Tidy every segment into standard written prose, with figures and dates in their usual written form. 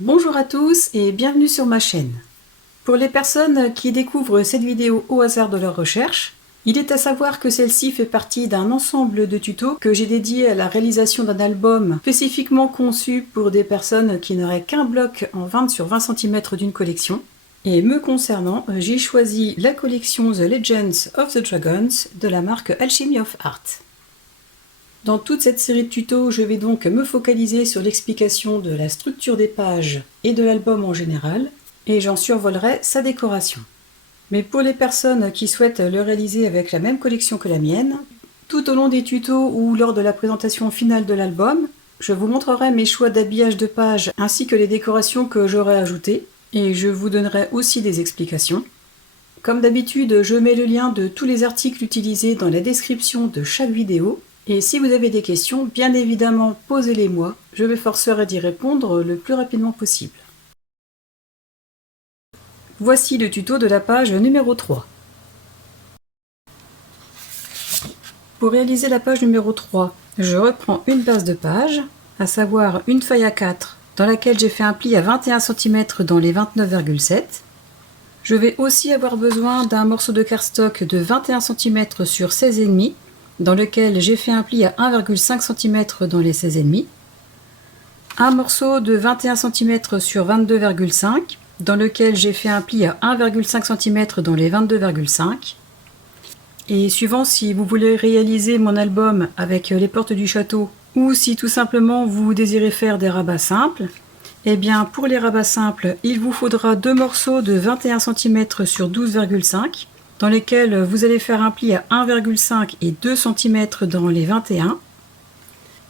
Bonjour à tous et bienvenue sur ma chaîne. Pour les personnes qui découvrent cette vidéo au hasard de leur recherche, il est à savoir que celle-ci fait partie d'un ensemble de tutos que j'ai dédié à la réalisation d'un album spécifiquement conçu pour des personnes qui n'auraient qu'un bloc en 20 sur 20 cm d'une collection. Et me concernant, j'ai choisi la collection The Legends of the Dragons de la marque Alchemy of Art. Dans toute cette série de tutos, je vais donc me focaliser sur l'explication de la structure des pages et de l'album en général, et j'en survolerai sa décoration. Mais pour les personnes qui souhaitent le réaliser avec la même collection que la mienne, tout au long des tutos ou lors de la présentation finale de l'album, je vous montrerai mes choix d'habillage de pages ainsi que les décorations que j'aurai ajoutées, et je vous donnerai aussi des explications. Comme d'habitude, je mets le lien de tous les articles utilisés dans la description de chaque vidéo. Et si vous avez des questions, bien évidemment, posez-les-moi. Je m'efforcerai d'y répondre le plus rapidement possible. Voici le tuto de la page numéro 3. Pour réaliser la page numéro 3, je reprends une base de page, à savoir une feuille A4 dans laquelle j'ai fait un pli à 21 cm dans les 29,7. Je vais aussi avoir besoin d'un morceau de cardstock de 21 cm sur 16,5 dans lequel j'ai fait un pli à 1,5 cm dans les 16,5, un morceau de 21 cm sur 22,5 dans lequel j'ai fait un pli à 1,5 cm dans les 22,5, et suivant si vous voulez réaliser mon album avec les portes du château ou si tout simplement vous désirez faire des rabats simples, eh bien pour les rabats simples, il vous faudra deux morceaux de 21 cm sur 12,5 dans lesquels vous allez faire un pli à 1,5 et 2 cm dans les 21.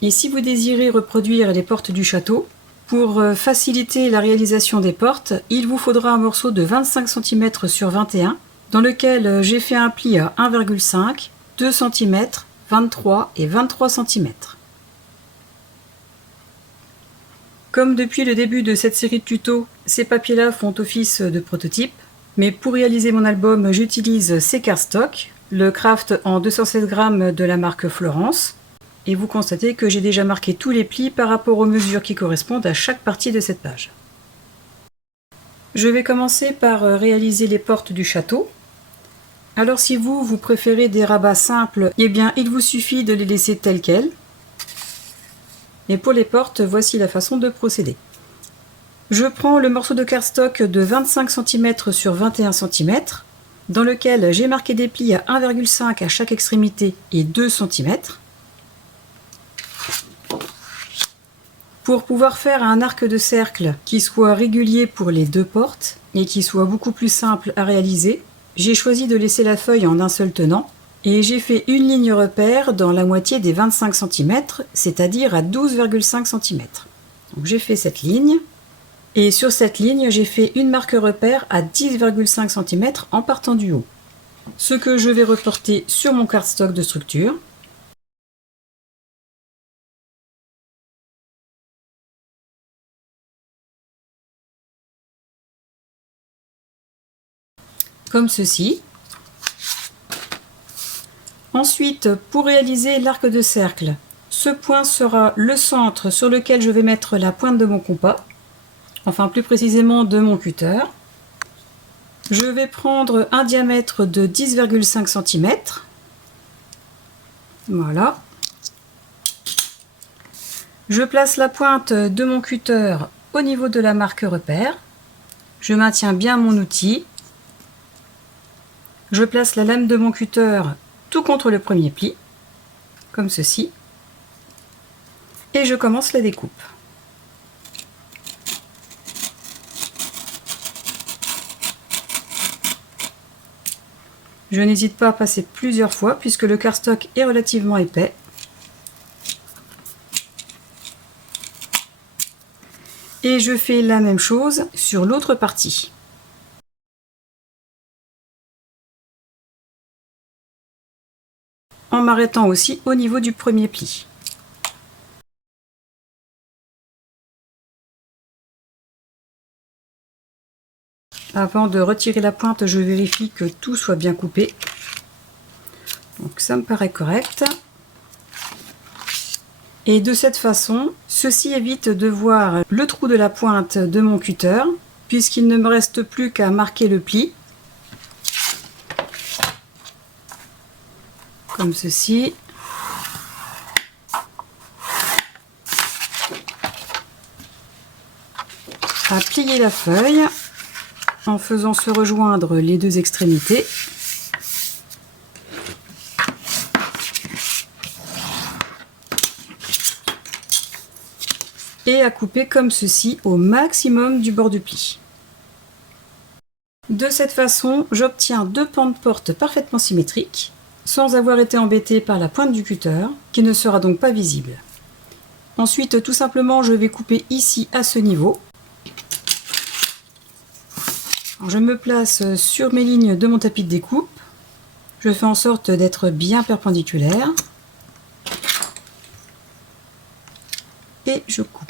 Et si vous désirez reproduire les portes du château, pour faciliter la réalisation des portes, il vous faudra un morceau de 25 cm sur 21 dans lequel j'ai fait un pli à 1,5, 2 cm, 23 et 23 cm. Comme depuis le début de cette série de tutos, ces papiers-là font office de prototype. Mais pour réaliser mon album, j'utilise ces cardstock, le Craft en 216 grammes de la marque Florence. Et vous constatez que j'ai déjà marqué tous les plis par rapport aux mesures qui correspondent à chaque partie de cette page. Je vais commencer par réaliser les portes du château. Alors si vous préférez des rabats simples, eh bien il vous suffit de les laisser telles quelles. Et pour les portes, voici la façon de procéder. Je prends le morceau de cardstock de 25 cm sur 21 cm, dans lequel j'ai marqué des plis à 1,5 à chaque extrémité et 2 cm. Pour pouvoir faire un arc de cercle qui soit régulier pour les deux portes et qui soit beaucoup plus simple à réaliser, j'ai choisi de laisser la feuille en un seul tenant et j'ai fait une ligne repère dans la moitié des 25 cm, c'est-à-dire à 12,5 cm. Donc j'ai fait cette ligne. Et sur cette ligne, j'ai fait une marque repère à 10,5 cm en partant du haut. Ce que je vais reporter sur mon cardstock de structure. Comme ceci. Ensuite, pour réaliser l'arc de cercle, ce point sera le centre sur lequel je vais mettre la pointe de mon compas. Enfin plus précisément de mon cutter. Je vais prendre un diamètre de 10,5 cm. Voilà. Je place la pointe de mon cutter au niveau de la marque repère. Je maintiens bien mon outil. Je place la lame de mon cutter tout contre le premier pli, comme ceci. Et je commence la découpe. Je n'hésite pas à passer plusieurs fois puisque le cardstock est relativement épais. Et je fais la même chose sur l'autre partie. En m'arrêtant aussi au niveau du premier pli. Avant de retirer la pointe, je vérifie que tout soit bien coupé. Donc ça me paraît correct. Et de cette façon, ceci évite de voir le trou de la pointe de mon cutter, puisqu'il ne me reste plus qu'à marquer le pli, comme ceci. À plier la feuille en faisant se rejoindre les deux extrémités. Et à couper comme ceci au maximum du bord du pli. De cette façon, j'obtiens deux pans de porte parfaitement symétriques, sans avoir été embêté par la pointe du cutter, qui ne sera donc pas visible. Ensuite, tout simplement, je vais couper ici à ce niveau. Alors, je me place sur mes lignes de mon tapis de découpe. Je fais en sorte d'être bien perpendiculaire. Et je coupe.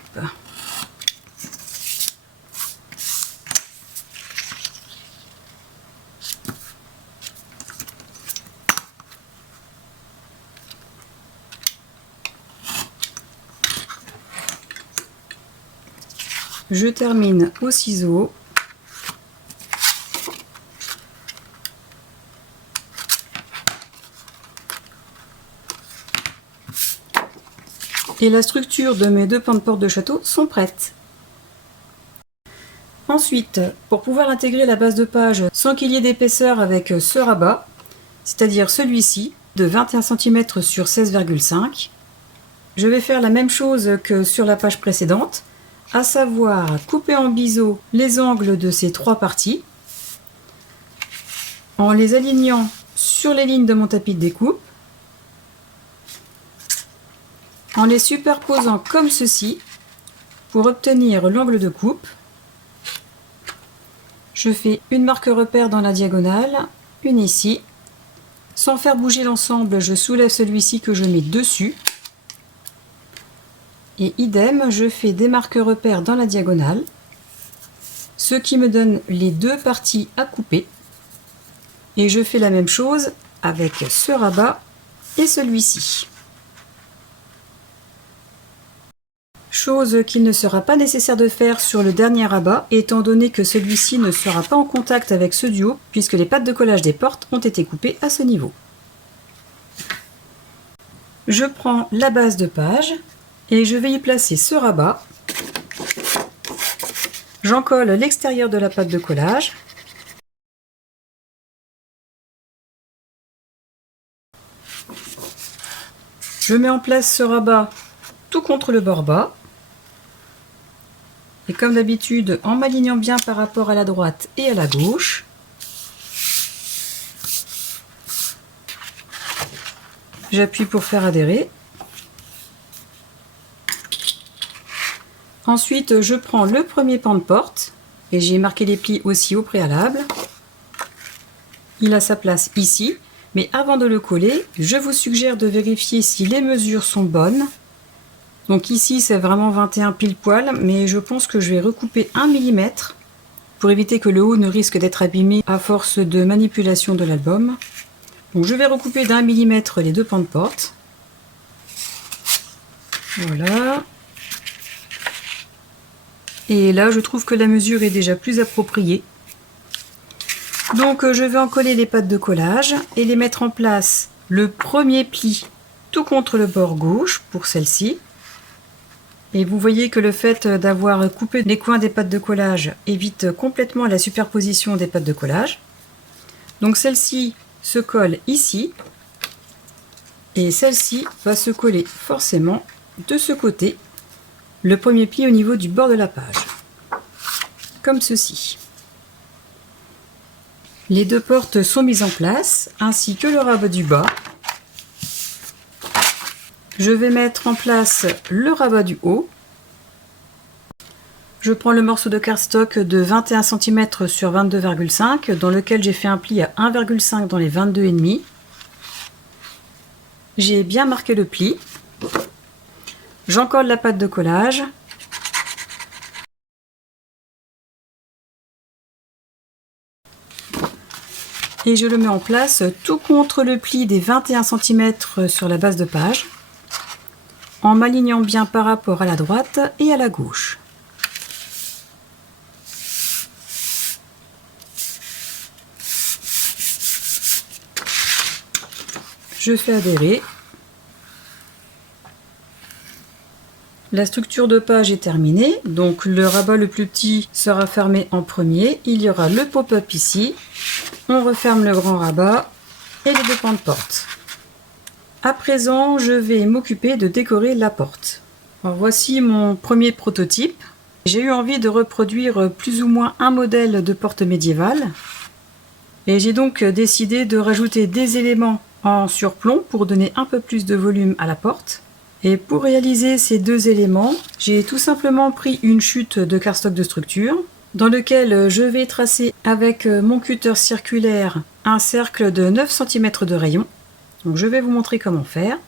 Je termine au ciseau. Et la structure de mes deux pans de porte de château sont prêtes. Ensuite, pour pouvoir intégrer la base de page sans qu'il y ait d'épaisseur avec ce rabat, c'est-à-dire celui-ci de 21 cm sur 16,5, je vais faire la même chose que sur la page précédente, à savoir couper en biseau les angles de ces trois parties en les alignant sur les lignes de mon tapis de découpe, en les superposant comme ceci pour obtenir l'angle de coupe. Je fais une marque repère dans la diagonale, une ici. Sans faire bouger l'ensemble, je soulève celui-ci que je mets dessus. Et idem, je fais des marques repères dans la diagonale, ce qui me donne les deux parties à couper. Et je fais la même chose avec ce rabat et celui-ci. Chose qu'il ne sera pas nécessaire de faire sur le dernier rabat, étant donné que celui-ci ne sera pas en contact avec ceux du haut, puisque les pattes de collage des portes ont été coupées à ce niveau. Je prends la base de page et je vais y placer ce rabat. J'en colle l'extérieur de la patte de collage. Je mets en place ce rabat tout contre le bord bas. Et comme d'habitude, en m'alignant bien par rapport à la droite et à la gauche. J'appuie pour faire adhérer. Ensuite, je prends le premier pan de porte et j'ai marqué les plis aussi au préalable. Il a sa place ici, mais avant de le coller, je vous suggère de vérifier si les mesures sont bonnes. Donc ici, c'est vraiment 21 pile poil, mais je pense que je vais recouper 1 mm pour éviter que le haut ne risque d'être abîmé à force de manipulation de l'album. Donc je vais recouper d'1 mm les deux pans de porte. Voilà. Et là, je trouve que la mesure est déjà plus appropriée. Donc je vais en coller les pattes de collage et les mettre en place le premier pli tout contre le bord gauche pour celle-ci. Et vous voyez que le fait d'avoir coupé les coins des pattes de collage évite complètement la superposition des pattes de collage. Donc celle-ci se colle ici et celle-ci va se coller forcément de ce côté, le premier pli au niveau du bord de la page, comme ceci. Les deux portes sont mises en place, ainsi que le rabat du bas. Je vais mettre en place le rabat du haut. Je prends le morceau de cardstock de 21 cm sur 22,5 dans lequel j'ai fait un pli à 1,5 dans les 22,5. J'ai bien marqué le pli. J'en colle la patte de collage. Et je le mets en place tout contre le pli des 21 cm sur la base de page, en m'alignant bien par rapport à la droite et à la gauche. Je fais adhérer. La structure de page est terminée, donc le rabat le plus petit sera fermé en premier. Il y aura le pop-up ici. On referme le grand rabat et les deux pans de porte. À présent, je vais m'occuper de décorer la porte. Alors, voici mon premier prototype. J'ai eu envie de reproduire plus ou moins un modèle de porte médiévale. Et j'ai donc décidé de rajouter des éléments en surplomb pour donner un peu plus de volume à la porte. Et pour réaliser ces deux éléments, j'ai tout simplement pris une chute de cardstock de structure dans lequel je vais tracer avec mon cutter circulaire un cercle de 9 cm de rayon. Donc je vais vous montrer comment faire.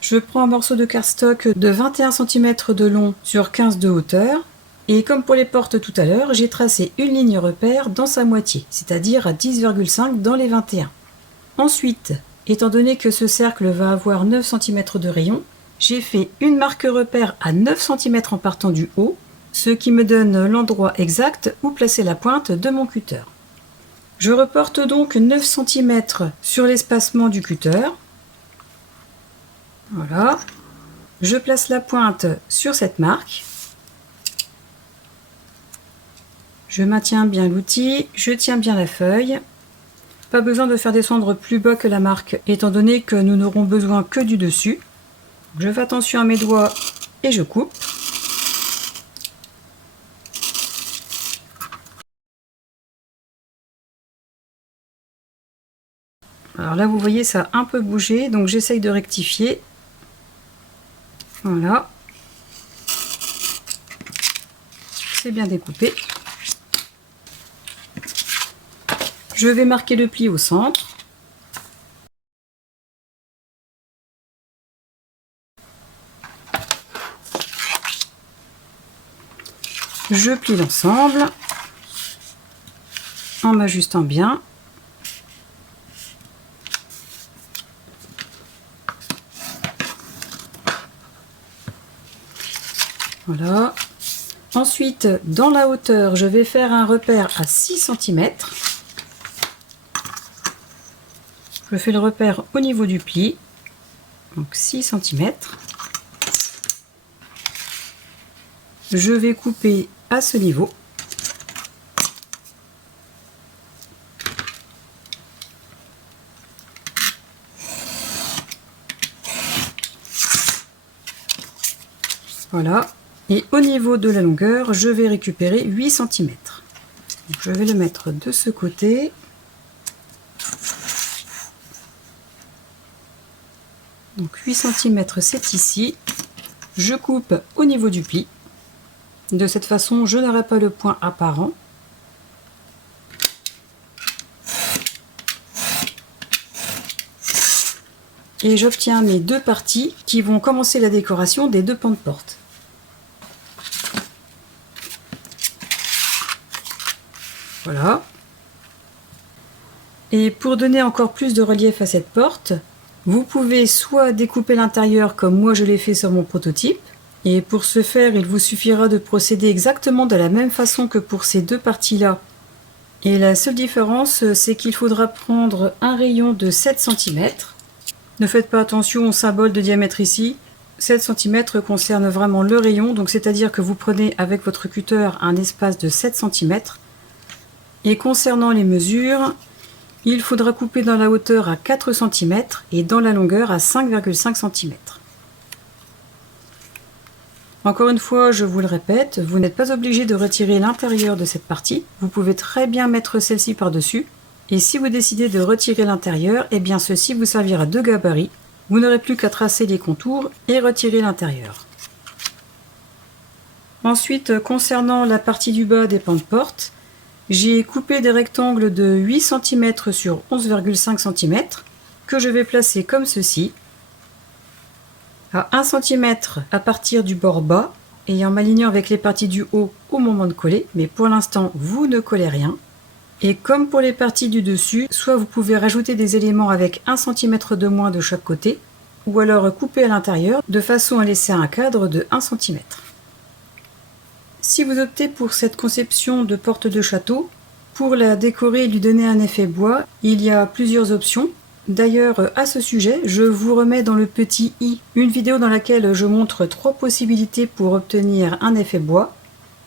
Je prends un morceau de cardstock de 21 cm de long sur 15 de hauteur. Et comme pour les portes tout à l'heure, j'ai tracé une ligne repère dans sa moitié, c'est-à-dire à 10,5 dans les 21. Ensuite, étant donné que ce cercle va avoir 9 cm de rayon, j'ai fait une marque repère à 9 cm en partant du haut, ce qui me donne l'endroit exact où placer la pointe de mon cutter. Je reporte donc 9 cm sur l'espacement du cutter. Voilà. Je place la pointe sur cette marque. Je maintiens bien l'outil, je tiens bien la feuille. Pas besoin de faire descendre plus bas que la marque, étant donné que nous n'aurons besoin que du dessus. Je fais attention à mes doigts et je coupe. Alors là, vous voyez, ça a un peu bougé, donc j'essaye de rectifier. Voilà. C'est bien découpé. Je vais marquer le pli au centre. Je plie l'ensemble en m'ajustant bien. Voilà. Ensuite, dans la hauteur, je vais faire un repère à 6 cm. Je fais le repère au niveau du pli, donc 6 cm. Je vais couper à ce niveau. Voilà. Et au niveau de la longueur, je vais récupérer 8 cm. Donc, je vais le mettre de ce côté. Donc 8 cm, c'est ici. Je coupe au niveau du pli. De cette façon, je n'aurai pas le point apparent. Et j'obtiens mes deux parties qui vont commencer la décoration des deux pans de porte. Voilà. Et pour donner encore plus de relief à cette porte, vous pouvez soit découper l'intérieur comme moi je l'ai fait sur mon prototype, et pour ce faire, il vous suffira de procéder exactement de la même façon que pour ces deux parties-là. Et la seule différence, c'est qu'il faudra prendre un rayon de 7 cm. Ne faites pas attention au symbole de diamètre ici. 7 cm concerne vraiment le rayon, donc c'est-à-dire que vous prenez avec votre cutter un espace de 7 cm. Et concernant les mesures, il faudra couper dans la hauteur à 4 cm et dans la longueur à 5,5 cm. Encore une fois, je vous le répète, vous n'êtes pas obligé de retirer l'intérieur de cette partie. Vous pouvez très bien mettre celle-ci par-dessus. Et si vous décidez de retirer l'intérieur, eh bien ceci vous servira de gabarit. Vous n'aurez plus qu'à tracer les contours et retirer l'intérieur. Ensuite, concernant la partie du bas des pans de porte, j'ai coupé des rectangles de 8 cm sur 11,5 cm que je vais placer comme ceci, à 1 cm à partir du bord bas et en m'alignant avec les parties du haut au moment de coller, mais pour l'instant vous ne collez rien. Et comme pour les parties du dessus, soit vous pouvez rajouter des éléments avec 1 cm de moins de chaque côté, ou alors couper à l'intérieur de façon à laisser un cadre de 1 cm. Si vous optez pour cette conception de porte de château, pour la décorer et lui donner un effet bois, il y a plusieurs options. D'ailleurs, à ce sujet, je vous remets dans le petit i une vidéo dans laquelle je montre 3 possibilités pour obtenir un effet bois.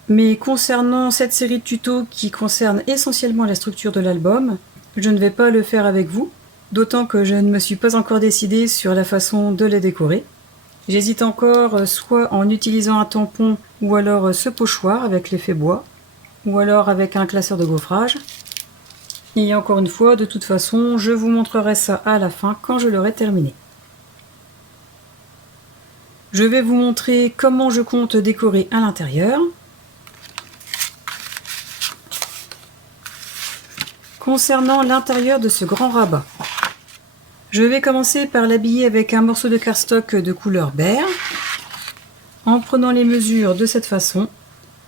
Mais concernant cette série de tutos qui concerne essentiellement la structure de l'album, je ne vais pas le faire avec vous, d'autant que je ne me suis pas encore décidée sur la façon de les décorer. J'hésite encore soit en utilisant un tampon ou alors ce pochoir avec l'effet bois, ou alors avec un classeur de gaufrage. Et encore une fois, de toute façon, je vous montrerai ça à la fin quand je l'aurai terminé. Je vais vous montrer comment je compte décorer à l'intérieur. Concernant l'intérieur de ce grand rabat, je vais commencer par l'habiller avec un morceau de cardstock de couleur beige, en prenant les mesures de cette façon,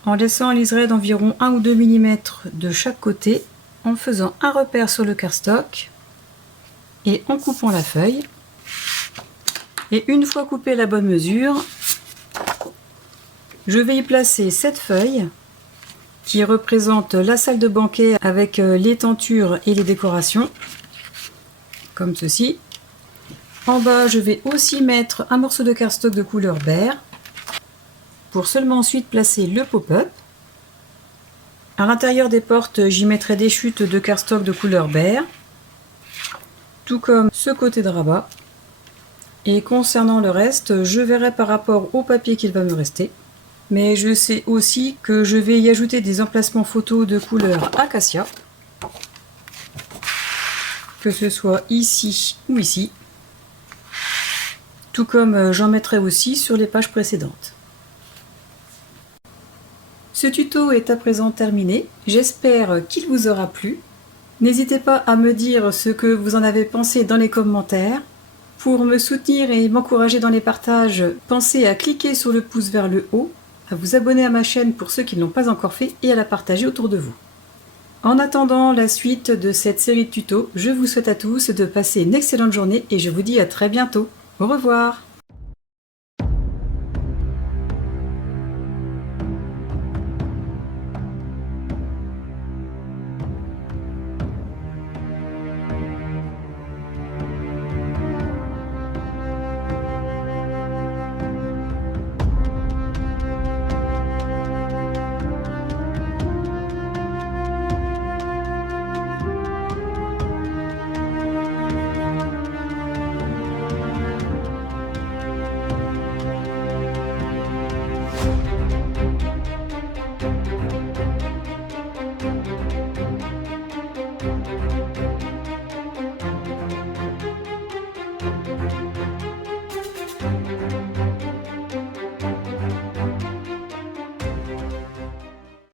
en laissant un liseré d'environ 1 ou 2 mm de chaque côté, en faisant un repère sur le cardstock et en coupant la feuille. Et une fois coupée la bonne mesure, je vais y placer cette feuille qui représente la salle de banquet avec les tentures et les décorations, comme ceci. En bas, je vais aussi mettre un morceau de cardstock de couleur beige, pour seulement ensuite placer le pop-up. À l'intérieur des portes, j'y mettrai des chutes de cardstock de couleur beige, tout comme ce côté de rabat. Et concernant le reste, je verrai par rapport au papier qu'il va me rester. Mais je sais aussi que je vais y ajouter des emplacements photos de couleur acacia, que ce soit ici ou ici, tout comme j'en mettrai aussi sur les pages précédentes. Ce tuto est à présent terminé, j'espère qu'il vous aura plu. N'hésitez pas à me dire ce que vous en avez pensé dans les commentaires. Pour me soutenir et m'encourager dans les partages, pensez à cliquer sur le pouce vers le haut, à vous abonner à ma chaîne pour ceux qui ne l'ont pas encore fait et à la partager autour de vous. En attendant la suite de cette série de tutos, je vous souhaite à tous de passer une excellente journée et je vous dis à très bientôt. Au revoir!